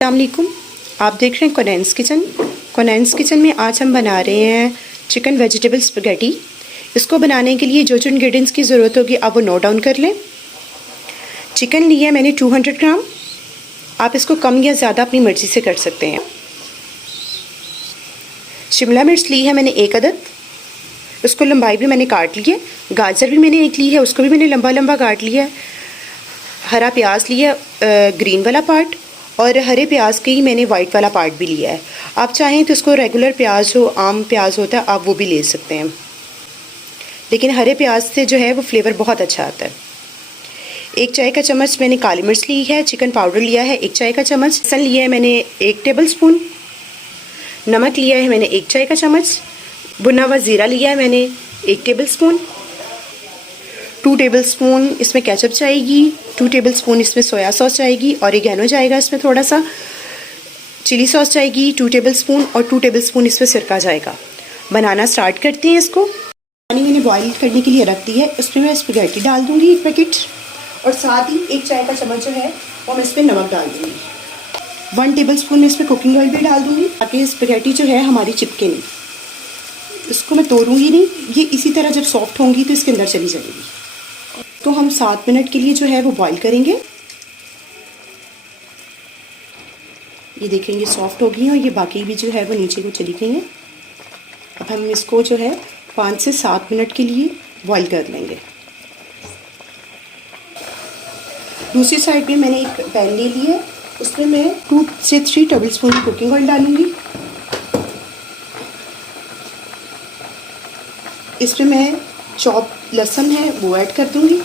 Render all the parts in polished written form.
अस्सलाम वालेकुम। आप देख रहे हैं कोनैंस किचन। कोनैंस किचन में आज हम बना रहे हैं चिकन वेजिटेबल स्पगेटी। इसको बनाने के लिए जो इंग्रेडिएंट्स की ज़रूरत होगी आप वो नोट डाउन कर लें। चिकन लिया है मैंने 200 ग्राम। आप इसको कम या ज़्यादा अपनी मर्ज़ी से कर सकते हैं। शिमला मिर्च ली है मैंने 1 अदद, उसको लंबाई भी मैंने काट ली है। गाजर भी मैंने 1 ली है, उसको भी मैंने लंबा लंबा काट लिया है। हरा प्याज लिया ग्रीन वाला पार्ट, और हरे प्याज के ही मैंने वाइट वाला पार्ट भी लिया है। आप चाहें तो इसको रेगुलर प्याज हो, आम प्याज होता है, आप वो भी ले सकते हैं, लेकिन हरे प्याज से जो है वो फ्लेवर बहुत अच्छा आता है। 1 चाय का चम्मच मैंने काली मिर्च ली है। चिकन पाउडर लिया है 1 चाय का चम्मच। लहसुन लिया है मैंने 1 टेबल स्पून। नमक लिया है मैंने 1 चाय का चम्मच। भुना हुआ ज़ीरा लिया है मैंने 1 टेबल स्पून। 2 टेबल स्पून इसमें केचप जाएगी, 2 टेबल स्पून इसमें सोया सॉस जाएगी, ऑरिगेनो जाएगा इसमें थोड़ा सा, चिली सॉस जाएगी 2 टेबल स्पून, और 2 टेबल स्पून इसमें सिरका जाएगा। बनाना स्टार्ट करते हैं इसको। पानी मैंने बॉईल करने के लिए रख दी है, उसमें मैं स्पगेटी डाल दूँगी 1 पैकेट, और साथ ही 1 चाय का चम्मच जो है वो मैं इसमें नमक डाल दूँगी। 1 टेबल स्पून में इसमें कुकिंग ऑयल भी डाल दूँगी ताकि स्पगेटी जो है हमारी चिपके नहीं। इसको मैं तोड़ूँगी नहीं, ये इसी तरह जब सॉफ्ट होंगी तो इसके अंदर चली जाएगी। तो हम 7 मिनट के लिए जो है वो बॉईल करेंगे। ये देखेंगे सॉफ्ट हो गई हैं, और ये बाकी भी जो है वो नीचे को चली गई हैं। अब हम इसको जो है 5 से 7 मिनट के लिए बॉईल कर लेंगे। दूसरी साइड पे मैंने एक पैन ले लिया है, उसमें मैं 2 से 3 टेबल स्पून कुकिंग ऑयल डालूंगी। इसमें मैं चॉप लहसुन है वो ऐड कर दूंगी।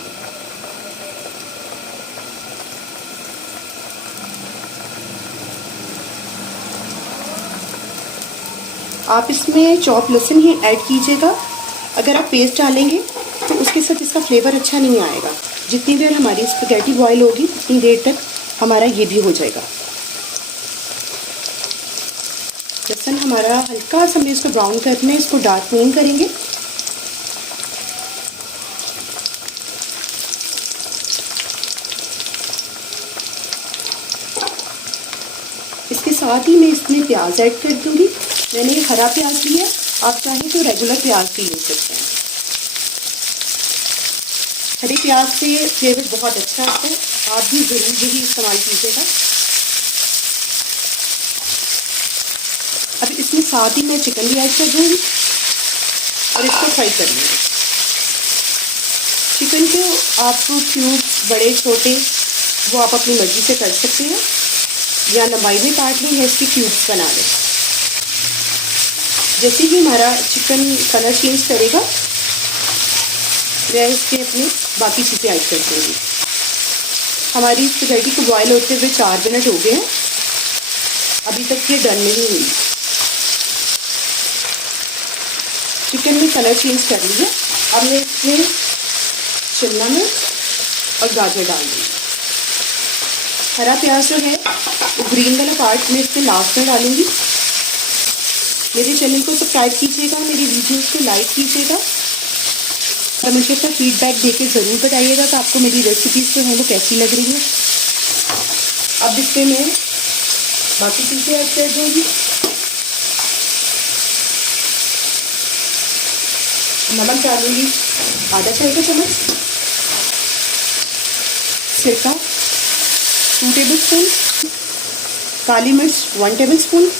आप इसमें चॉप लहसुन ही ऐड कीजिएगा। अगर आप पेस्ट डालेंगे तो उसके साथ इसका फ्लेवर अच्छा नहीं आएगा। जितनी देर हमारी स्पगेटी बॉईल होगी उतनी देर तक हमारा ये भी हो जाएगा। लहसुन हमारा हल्का सा हमें इसको ब्राउन करना है, इसको डार्क नहीं करेंगे। इसके साथ ही मैं इसमें प्याज ऐड कर दूंगी। मैंने हरा प्याज लिया, आप चाहें तो रेगुलर प्याज भी ले सकते हैं। हरे प्याज से फ्लेवर बहुत अच्छा आता है, आप भी ज़रूर यही इस्तेमाल कीजिएगा। अब इसमें साथ ही मैं चिकन भी ऐड कर दूंगी और इसको फ्राई कर लूँगी। चिकन को आप क्यूब्स बड़े छोटे वो आप अपनी मर्ज़ी से कर सकते हैं, या लंबाई में काट लें या इसकी क्यूब्स बना लें। जैसे ही हमारा चिकन कलर चेंज करेगा मैं इसके अपने बाकी चीज़ें ऐड कर दूँगी। हमारी स्पगेटी को बॉयल होते हुए 4 मिनट हो गए हैं, अभी तक ये डन नहीं हुई। चिकन में कलर चेंज कर लिया। अब मैं इसमें शिमला मिर्च और गाजर डाल दूँगी। हरा प्याज जो है वो ग्रीन वाला पार्ट में इसमें लास्ट में डालूंगी। मेरे चैनल को सब्सक्राइब कीजिएगा, मेरी वीडियोस को लाइक कीजिएगा, और मुझे अपना फीडबैक देके ज़रूर बताइएगा कि आपको मेरी रेसिपीज़ जो हैं वो कैसी लग रही हैं। अब इसमें मैं बाकी चीज़ें ऐड कर दूँगी। नमक डालूँगी आधा चाय का चम्मच, सिरका 2 टेबल स्पून, काली मिर्च 1 table spoon,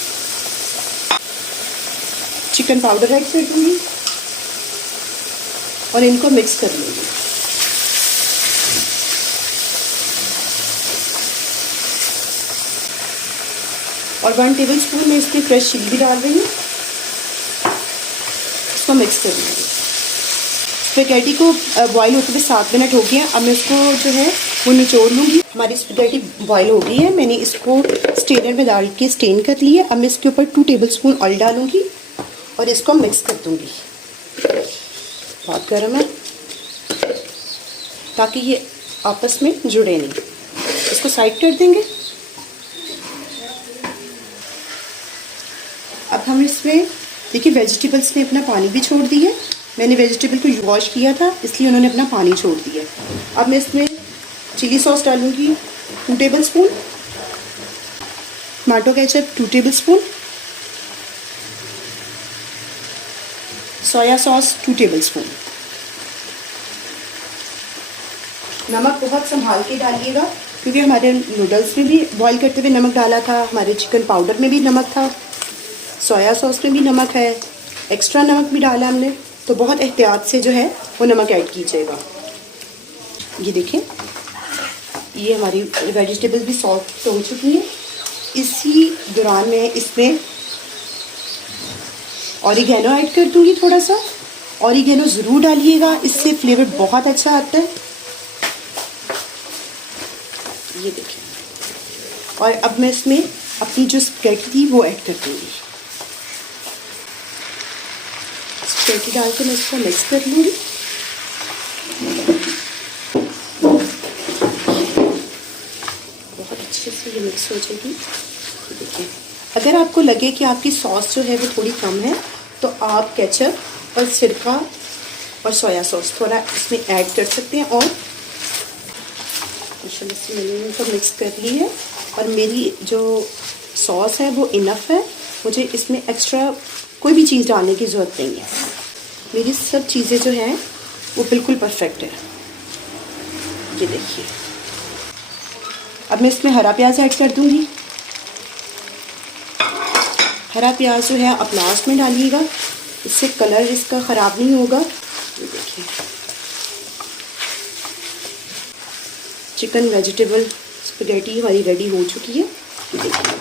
chicken powder add कर दूँगी और इनको मिक्स कर लूँगी। और 1 टेबल स्पून में इसमें फ्रेश चिली भी डाल रही हूँ, इसको मिक्स कर लूँगी। स्पगेटी को बॉईल होते हुए 7 मिनट हो गए हैं। अब मैं इसको जो है वो निचोड़ लूँगी। हमारी स्पगेटी बॉईल हो गई है, मैंने इसको स्ट्रेनर में डाल के स्टेन कर लिया। अब मैं इसके ऊपर 2 टेबल स्पून ऑयल डालूँगी और इसको मिक्स कर दूँगी। बहुत गर्म है ताकि ये आपस में जुड़े नहीं। इसको साइड कर देंगे। अब हम इसमें देखिए वेजिटेबल्स ने अपना पानी भी छोड़ दिया है। मैंने वेजिटेबल को वॉश किया था इसलिए उन्होंने अपना पानी छोड़ दिया। अब मैं इसमें चिली सॉस डालूँगी 2 table spoon, tomato ketchup 2 tablespoon, soya sauce 2 tablespoon. नमक बहुत संभाल के डालिएगा क्योंकि हमारे नूडल्स में भी बॉईल करते हुए नमक डाला था, हमारे चिकन पाउडर में भी नमक था, सोया सॉस में भी नमक है, एक्स्ट्रा नमक भी डाला हमने, तो बहुत एहतियात से जो है वो नमक ऐड कीजिएगा। ये देखें, ये हमारी वेजिटेबल्स भी सॉफ्ट हो चुकी हैं। इसी दौरान मैं इसमें ऑरिगेनो ऐड कर दूँगी। थोड़ा सा ऑरिगेनो ज़रूर डालिएगा, इससे फ्लेवर बहुत अच्छा आता है। ये देखिए, और अब मैं इसमें अपनी जो स्पैगेटी थी वो ऐड कर दूँगी। स्पैगेटी डाल के मैं इसको मिक्स कर लूँगी। बहुत अच्छे से ये मिक्स हो जाएगी। देखिए, अगर आपको लगे कि आपकी सॉस जो है वो थोड़ी कम है तो आप केचप और सिरका और सोया सॉस थोड़ा इसमें ऐड कर सकते हैं। और माशाल्लाह मैंने इनको मिक्स कर ली है और मेरी जो सॉस है वो इनफ है, मुझे इसमें एक्स्ट्रा कोई भी चीज़ डालने की ज़रूरत नहीं है। मेरी सब चीज़ें जो हैं वो बिल्कुल परफेक्ट है। ये देखिए, अब मैं इसमें हरा प्याज ऐड कर दूंगी। हरा प्याज जो है आप लास्ट में डालिएगा, इससे कलर इसका ख़राब नहीं होगा। ये देखिए, चिकन वेजिटेबल स्पैगेटी हमारी रेडी हो चुकी है। देखिए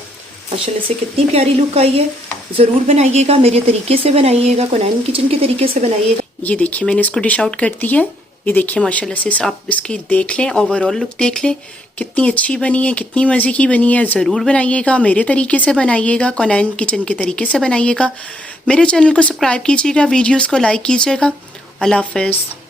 माशाल्लाह से कितनी प्यारी लुक आई है। ज़रूर बनाइएगा, मेरे तरीके से बनाइएगा, कोनैन किचन के तरीके से बनाइएगा। ये देखिए, मैंने इसको डिश आउट कर दी है। ये देखिए माशाल्लाह से आप इसकी देख लें, ओवरऑल लुक देख लें, कितनी अच्छी बनी है, कितनी मज़े की बनी है। ज़रूर बनाइएगा, मेरे तरीके से बनाइएगा, कोनैन किचन के तरीके से बनाइएगा। मेरे चैनल को सब्सक्राइब कीजिएगा, वीडियोज़ को लाइक कीजिएगा। अल्लाह हाफ़िज़।